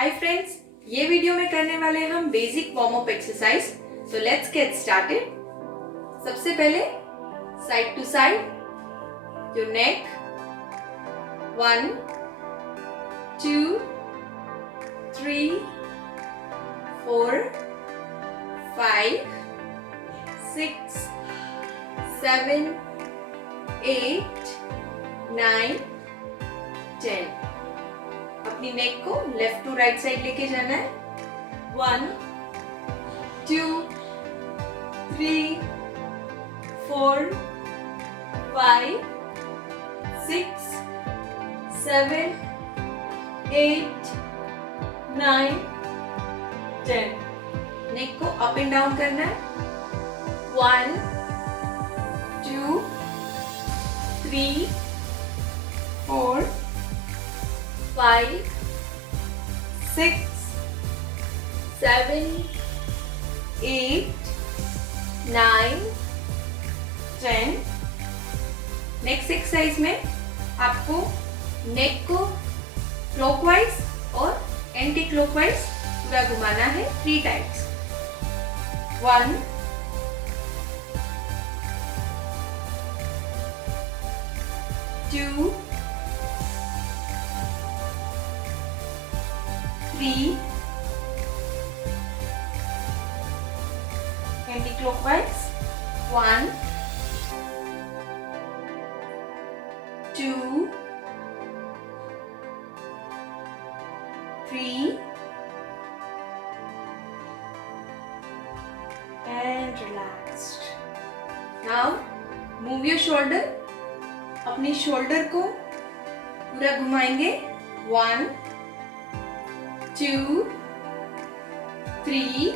Hi friends, ये video में करने वाले हैं हम basic warm up exercise. So let's get started. सबसे पहले side to side your neck, 1 2 3 4 5 6 7 8 9 10। अपनी नेक को लेफ्ट टू राइट साइड लेके जाना है। 1 2 3 4 5 6 7 8 9 10। नेक को अप एंड डाउन करना है। 1 2 3 4 5 6 7 8 9 10। नेक्स्ट एक्सरसाइज में आपको नेक को क्लॉकवाइज और एंटी क्लॉकवाइज पूरा घुमाना है 3 times. 1 2 3 anti-clockwise, 1 2 3 and relaxed. Now move your shoulder. अपनी शोल्डर को पूरा घुमाएंगे। 1 2 3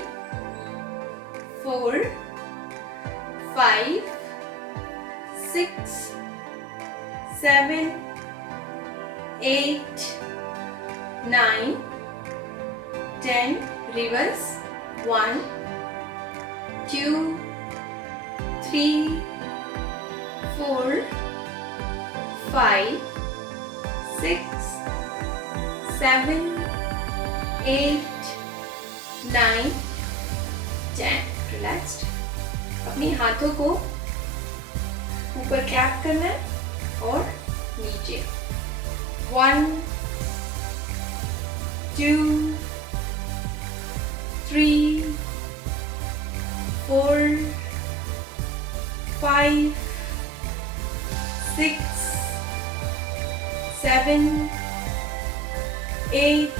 4 5 6 7 8 9 10। रिवर्स। 1 2 3 4 5 6 7 8 9 10। रिलैक्स्ड। अपनी हाथों को ऊपर क्लैप करना है और नीचे। 1 2 3 4 5 6 7 8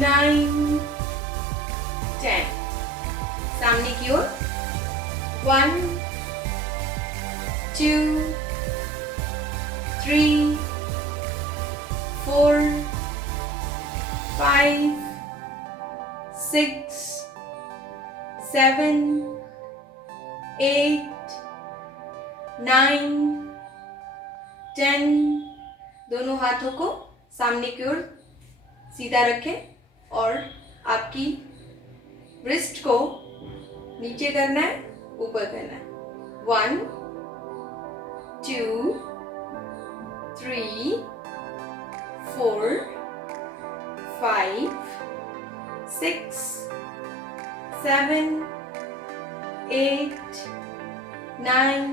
9 10। सामने की ओर। 1 2 3 4 5 6 7 8 9 10। दोनों हाथों को सामने की ओर सीधा रखें और आपकी रिस्ट को नीचे करना है, ऊपर करना है। 1 2 3 4 5 6 7 8 9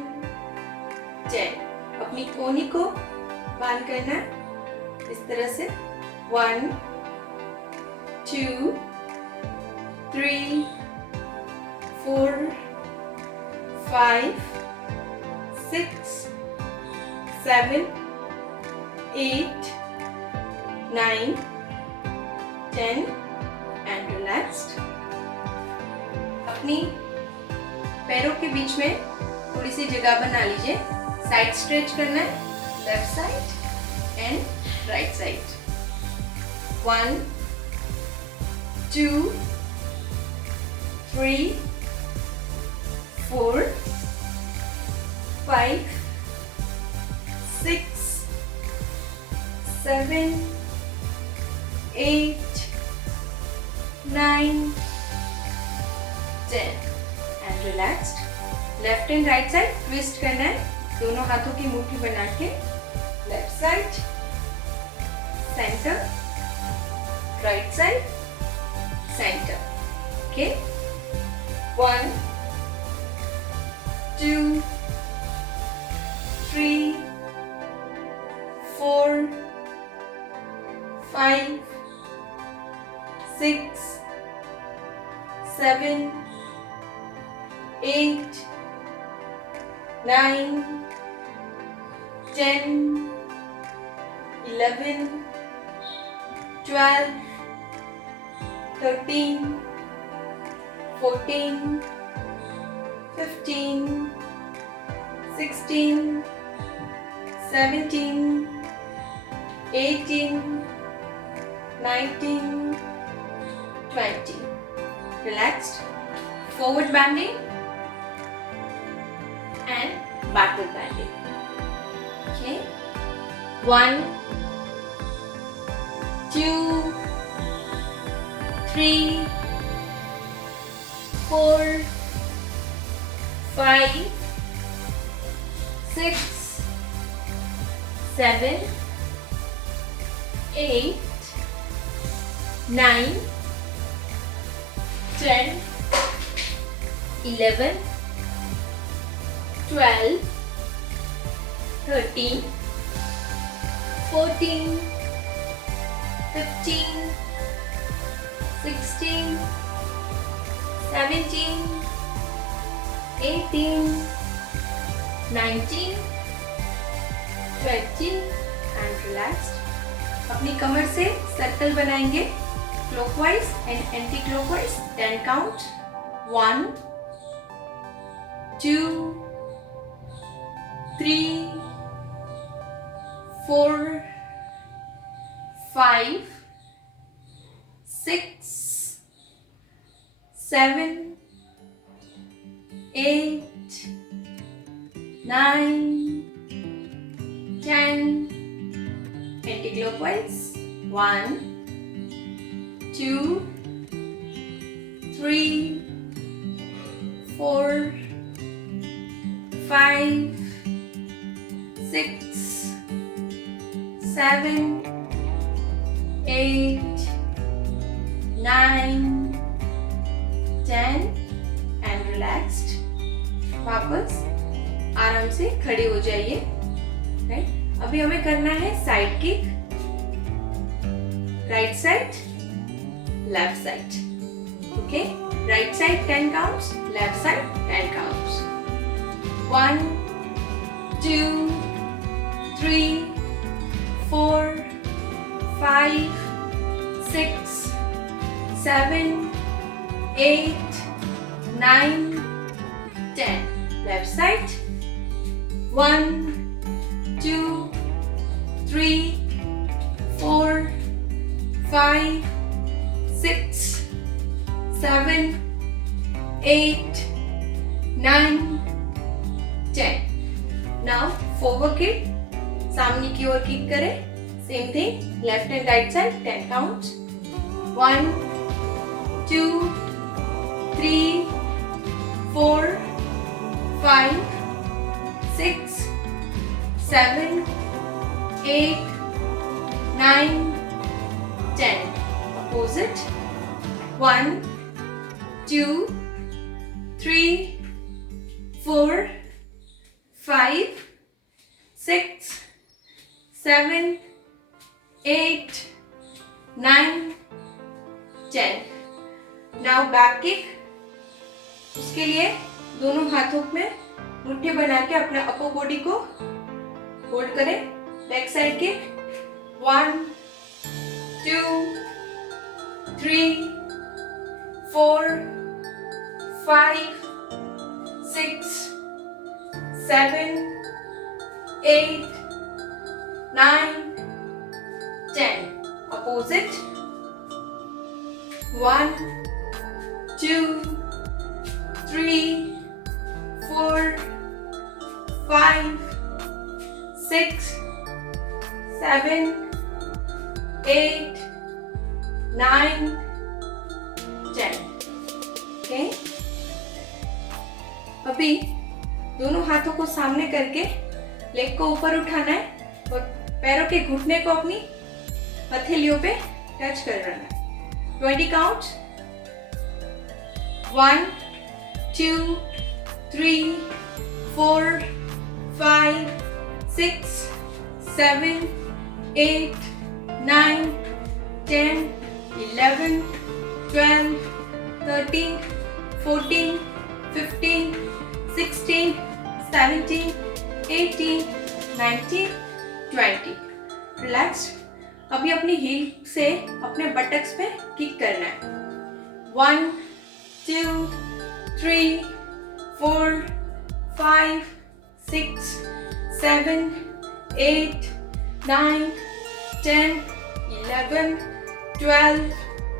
10। अपनी कोहनी को बांध करना है इस तरह से। 1 2 3 4 5 6 7 8 9 10 and relaxed। अपनी पैरों के बीच में थोड़ी सी जगह बना लीजिए। साइड स्ट्रेच करना है, left side and right side. 1 2 3 4 5 6 7 8 9 10 and relaxed। Left and right side twist करना है। दोनों हाथों की मुट्ठी बना के left side, centre right side, center. Okay. 1, 2, 3, 4, 5, 6, 7, 8, 9, 10, 11, 12, 13, 14, 15, 16, 17, 18, 19, 20. Relaxed. Forward bending and backward bending. Okay. 1, 2, 3, 4, 5, 6, 7, 8, 9, 10, 11, 12, 13, 14, 15, 16, 17, 18, 19, 20 and relaxed. अपनी कमर से सर्कल बनाएंगे clockwise and anti clockwise 10 count 1 2 3 4 5 6 7 8 9 10 anti-clockwise 1 2 3 4 5 6 7 8 9 10 and relaxed. वापस आराम से खड़े हो जाइए. राइट. अभी हमें करना है side kick. Right side, left side. Okay. Right side 10 counts, left side 10 counts. 1 2 3 4 5 6 7 8 9 10. Left side. 1 2 3 4 5 6 7 8 9 10. Now forward kick. सामने की ओर किक करें. Same thing. Left and right side 10 counts. 1 2 3 4 5 6 7 8 9 10. Opposite. 1 2 3 4 5 6 7 8 9 10. Now back kick. उसके लिए दोनों हाथों में मुट्ठी बना के अपना अपर बॉडी को होल्ड करें. Back side kick. 1 2 3 4 5 6 7 8 9 10. Opposite. 1 2 3 4 5 6 7 8 9 10. Okay. अभी दोनों हाथों को सामने करके लेग को ऊपर उठाना है और पैरों के घुटने को अपनी हथेलियों पे टच करना है. 20 count. 1, 2, 3, 4, 5, 6, 7, 8, 9, 10, 11, 12, 13, 14, 15, 16, 17, 18, 19, 20. रिलैक्स. अभी अपनी हील से अपने बटक्स पे किक करना है. 1, 2, 3, 4, 5, 6, 7, 8, 9, 10, 11, 12,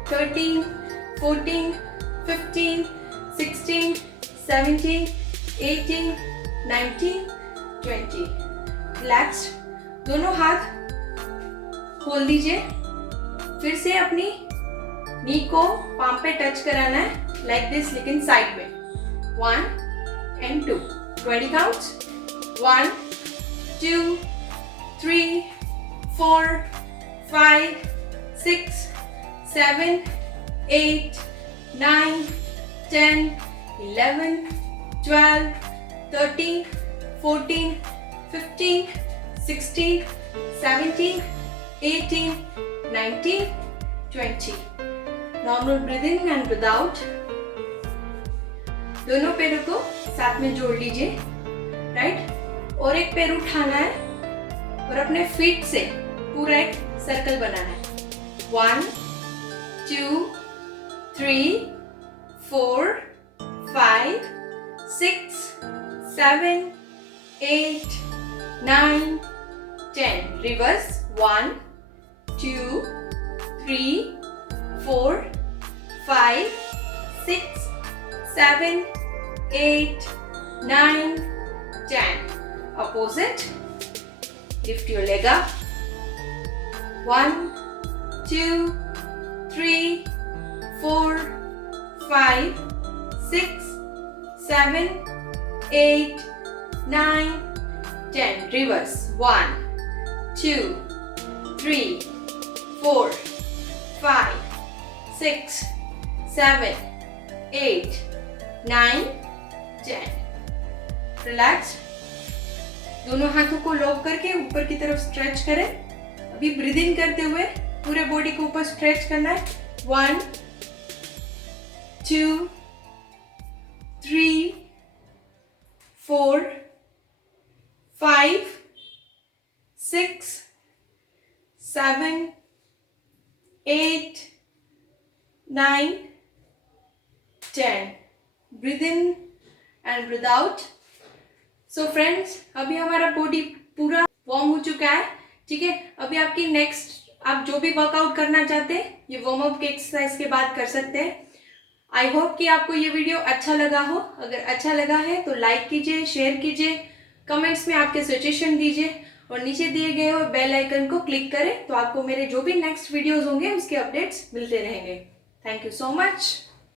13, 14, 15, 16, 17, 18, 19, 20. रिलैक्स. दोनों हाथ खोल दीजिए. फिर से अपनी नी को पाम पे टच कराना है लाइक दिस, लेकिन साइड में. 1 and 2. 20 counts. 1, 2, 3, 4, 5, 6, 7, 8, 9, 10, 11, 12, 13, 14, 15, 16, 17, 18, 19, 20. Normal breathing and breathe out. दोनों पैरों को साथ में जोड़ लीजिए. राइट. और एक पैर उठाना है और अपने फीट से पूरा एक सर्कल बनाना है. 1, 2, 3, 4, 5, 6, 7, 8, 9, 10. Reverse. 1, 2, 3, 4, 5, 6, 7, 8, 9, 10. Opposite. Lift your leg up. 1, 2, 3, 4, 5, 6, 7, 8, 9, 10. Reverse. 1, 2, 3, 4, 5, 6, 7, 8, 9, 10. Relax. दोनों हाथों को लॉक करके ऊपर की तरफ स्ट्रेच करें. अभी ब्रीद इन करते हुए पूरे बॉडी को ऊपर स्ट्रेच करना है. 1, 2, 3, 4, 5, 6, 7, 8, 9, 10. Breathe in and breathe out. So friends, अभी हमारा बॉडी पूरा वार्म हो चुका है. ठीक है. अभी आपकी नेक्स्ट, आप जो भी वर्कआउट करना चाहते हैं ये वार्म अप के एक्सरसाइज के बाद कर सकते हैं. आई होप कि आपको ये वीडियो अच्छा लगा हो. अगर अच्छा लगा है तो लाइक कीजिए, शेयर कीजिए, कमेंट्स में आपके सजेशन दीजिए और नीचे दिए गए हुए बेल आइकन को क्लिक करें तो आपको मेरे जो भी नेक्स्ट वीडियोस होंगे उसके अपडेट्स मिलते रहेंगे. Thank you so much.